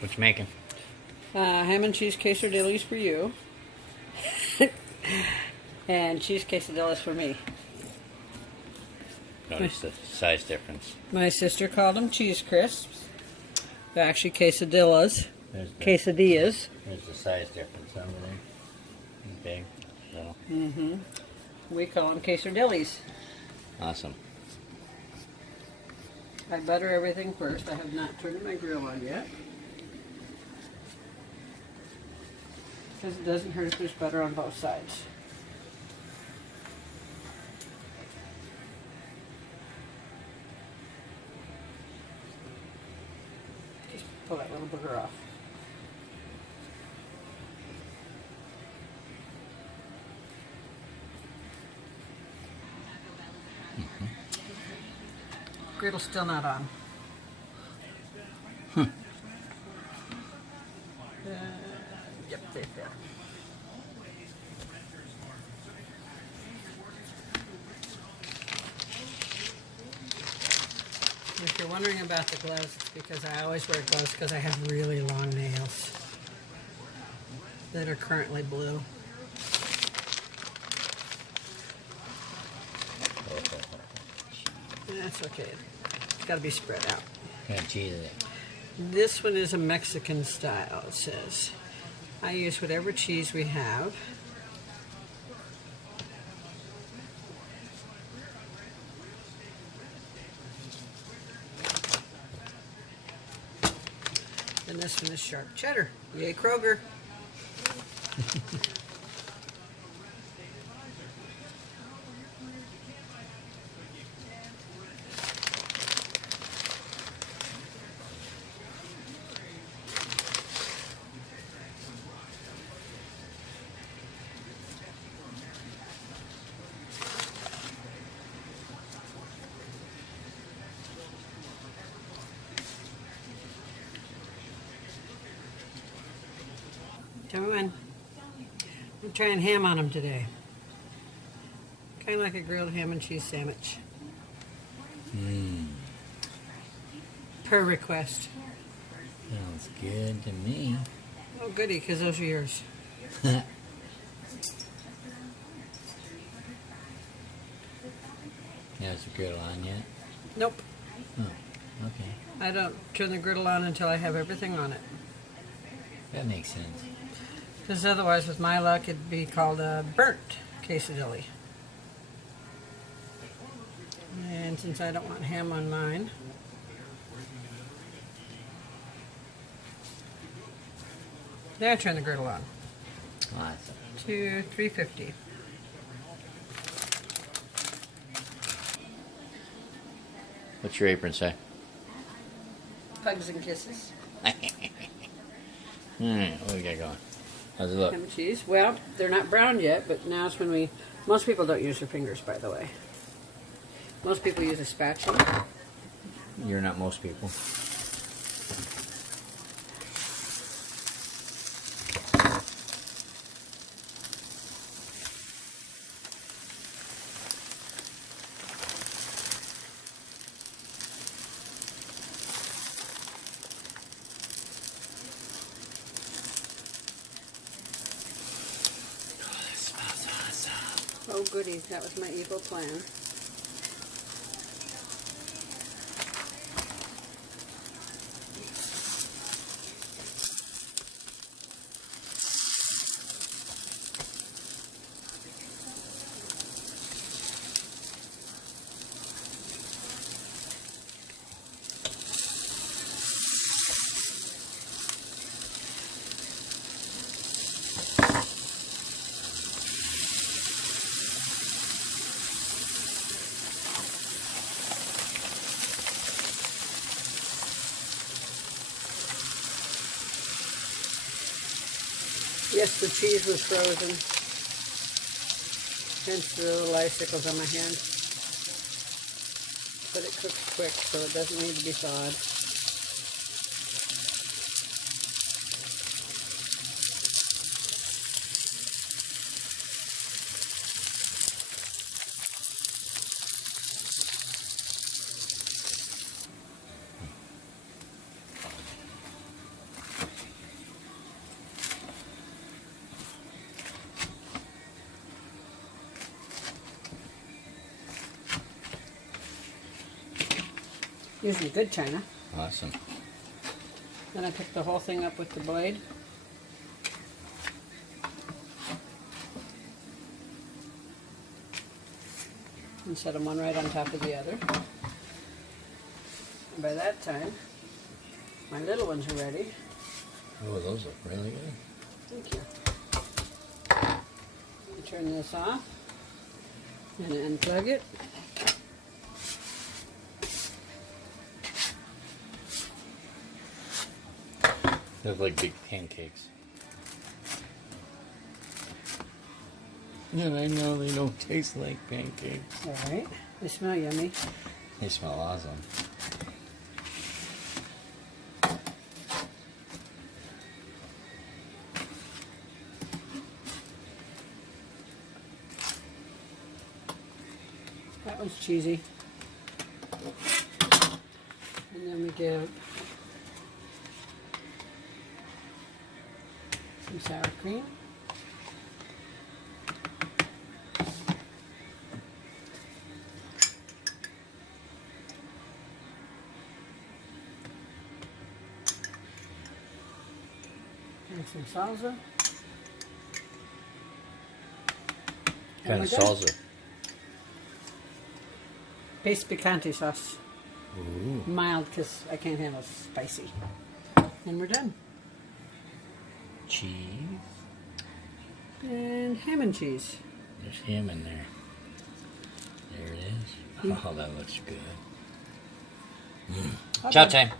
What you making? Ham and cheese quesadillas for you. And cheese quesadillas for me. Notice the size difference. My sister called them cheese crisps. They're actually quesadillas. Quesadillas. There's the size difference over there. Big, little. Mm-hmm. We call them quesadillas. Awesome. I butter everything first. I have not turned my grill on yet. Because it doesn't hurt if there's butter on both sides. Just pull that little booger off. Griddle's still not on. Yep, right there. If you're wondering about the gloves, it's because I always wear gloves because I have really long nails that are currently blue. That's okay. It's got to be spread out. Yeah, cheese is it. This one is a Mexican style, it says. I use whatever cheese we have. And this one is sharp cheddar. Yay, Kroger. Tell me when. I'm trying ham on them today. Kind of like a grilled ham and cheese sandwich. Per request. Sounds good to me. Oh, goody, because those are yours. Yeah, is the griddle on yet? Nope. Oh, okay. I don't turn the griddle on until I have everything on it. That makes sense. Because otherwise, with my luck, it'd be called a burnt quesadilla. And since I don't want ham on mine, then I turn the griddle on Awesome. to 350. What's your apron say? Hugs and kisses. What we got going? How's it look? Ham and cheese. Well, they're not browned yet, but now it's when we... Most people don't use their fingers, by the way. Most people use a spatula. You're not most people. Oh, goody. That was my evil plan. Yes, the cheese was frozen. Hence the little icicles on my hand. But it cooks quick, so it doesn't need to be thawed. Usually good china. Awesome. Then I pick the whole thing up with the blade. And set them one right on top of the other. And by that time, my little ones are ready. Oh, those look really good. Thank you. You turn this off and unplug it. They look like big pancakes. And I know they don't taste like pancakes. All right. They smell yummy. They smell awesome. That one's cheesy. And then we give some sour cream. And some salsa. Kind of salsa. Base picante sauce. Ooh. Mild because I can't handle spicy. And we're done. Cheese. And ham and cheese. There's ham in there. There it is. Oh, that looks good. Okay. Chow time.